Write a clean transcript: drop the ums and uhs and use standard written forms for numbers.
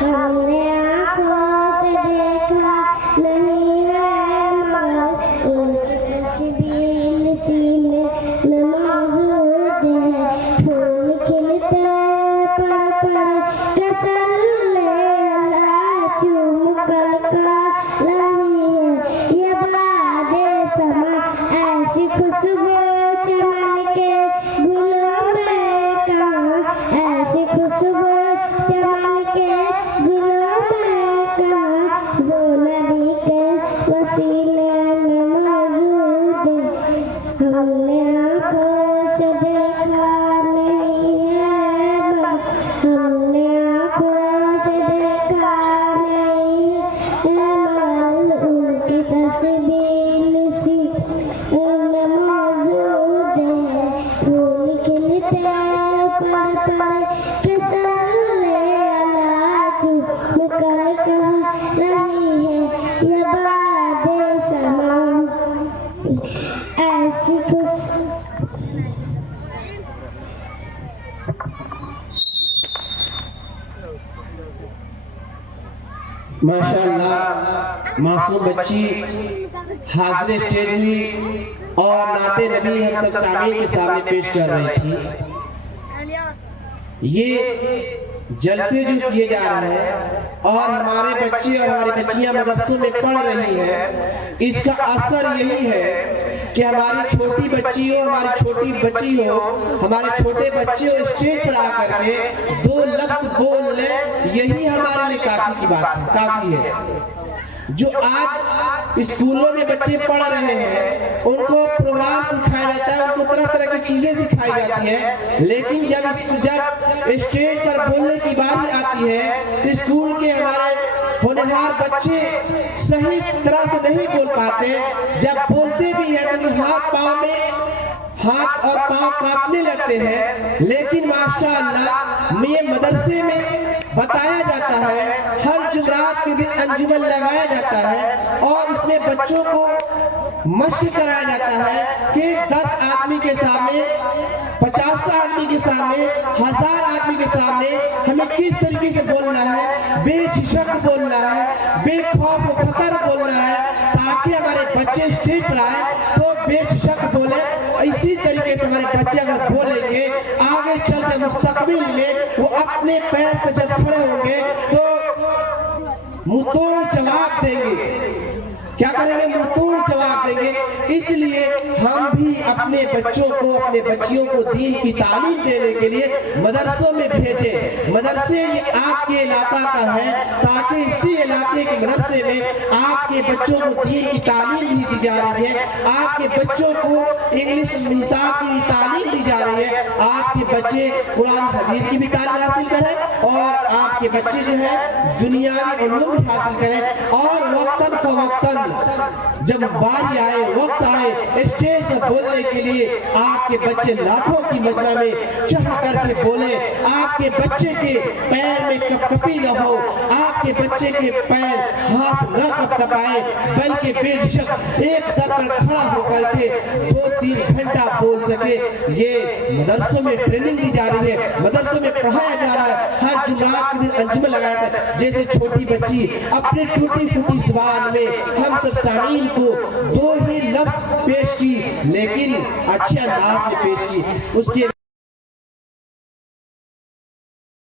ہم نے آنکھوں سے دیکھا نہیں ہے مگر ان کی تصویر سینے میں موجود ہے. پھول کھلتے پڑ کسل اللہ چوم کر کا رہی ہے. یہ باد سما ایسی خوشبو چمن کے گلوں میں کہاں, ایسی خوشبو چمن کے گلوں میں کہاں, جو نبی کے وسیلے میں موجود ہے. ہم نے آنکھوں سے دیکھا نہیں ہے مگر ہم نے آنکھوں سے دیکھا نہیں ہے مگر ان کی تصویر سی میں موجود ہے. پھول کھلتے پڑ کسل اللہ چوم کر کہہ رہی ہے. یہ باد سما ایسی ماشاءاللہ معصوم بچی حاضر اسٹیج ہوئی اور نعت نبی ہم سب سامعین کے سامنے پیش کر رہی تھی. یہ جلسے جو کیے جا رہے ہیں اور ہمارے بچے اور ہماری بچیاں مدرسوں میں پڑھ رہی ہیں, اس کا اثر یہی ہے کہ ہماری چھوٹی بچی ہو, ہماری چھوٹی بچی ہو, ہمارے چھوٹے بچے ہو, اسٹیج پر آ کر کے دو لفظ بول لیں, یہی ہمارے لیے کافی کی بات ہے, کافی ہے. جو آج اسکولوں میں بچے پڑھ رہے ہیں ان کو پروگرام سکھایا جاتا ہے, ان کو طرح طرح کی چیزیں سکھائی جاتی ہیں, لیکن جب اسٹیج پر بولنے کی باری آتی ہے تو اسکول کے ہمارے ہونہار بچے صحیح طرح سے نہیں بول پاتے. جب بولتے بھی ہیں تو ہاتھ اور پاؤں کانپنے لگتے ہیں. لیکن ماشاءاللہ یہ مدرسے میں بتایا جاتا ہے, ہر جمعرات کے دن انجمن لگایا جاتا ہے اور اس میں بچوں کو مشق کرایا جاتا ہے کہ 10 آدمی کے سامنے, 50 آدمی کے سامنے, 1000 آدمی کے سامنے ہمیں کس طریقے سے بولنا ہے, بے جھجک بولنا ہے, بے خوف و خطر بولنا ہے, تاکہ ہمارے بچے اسٹیج پر آئے تو بے جھجک بولے. اسی طریقے سے ہمارے بچے اگر بولیں گے آگے چل کے مستقبل میں وہ اپنے پیر پر جب کھڑے ہوں گے تو منہ توڑ جواب دیں گے. کیا کریں گے؟ منہ توڑ جواب دیں گے. اس لیے ہم بھی اپنے بچوں کو, اپنے بچیوں کو دین کی تعلیم دینے کے لیے مدرسوں میں بھیجیں. مدرسے یہ آپ کے علاقہ کا ہے تاکہ اسی علاقے کے مدرسے میں آپ کے بچوں کو دین کی تعلیم بھی دی جا رہی ہے, آپ کے بچوں کو انگلش حساب کی تعلیم دی جا رہی ہے, آپ کے بچے قرآن حدیث کی بھی تعلیم حاصل کریں اور آپ کے بچے جو ہے دنیاوی علوم بھی حاصل کریں. اور وقتاً فوقتاً جب باری آئے, وقت آئے اسٹیج پر بولنے کے لیے, آپ کے بچے لاکھوں کی مجمع میں چڑھ کر کے بولے. آپ کے بچے کے پیر میں کپکپی نہ ہو, آپ کے بچے کے پیر ہاتھ نہ کپکپائے, بلکہ بے جھجک ایک در پر کھڑا ہو کر کے 2-3 گھنٹہ بول سکے. یہ مدرسوں میں ٹریننگ دی جا رہی ہے, مدرسوں میں پڑھایا جا رہا ہے. ہر جمعرات کے دن انجمن لگایا جاتا ہے. جیسے چھوٹی بچی اپنے ٹوٹی پھوٹی زبان میں ہم سب سامعین کو 2 ہی لفظ پیش کی, لیکن اچھے انداز میں پیش کی. اس کے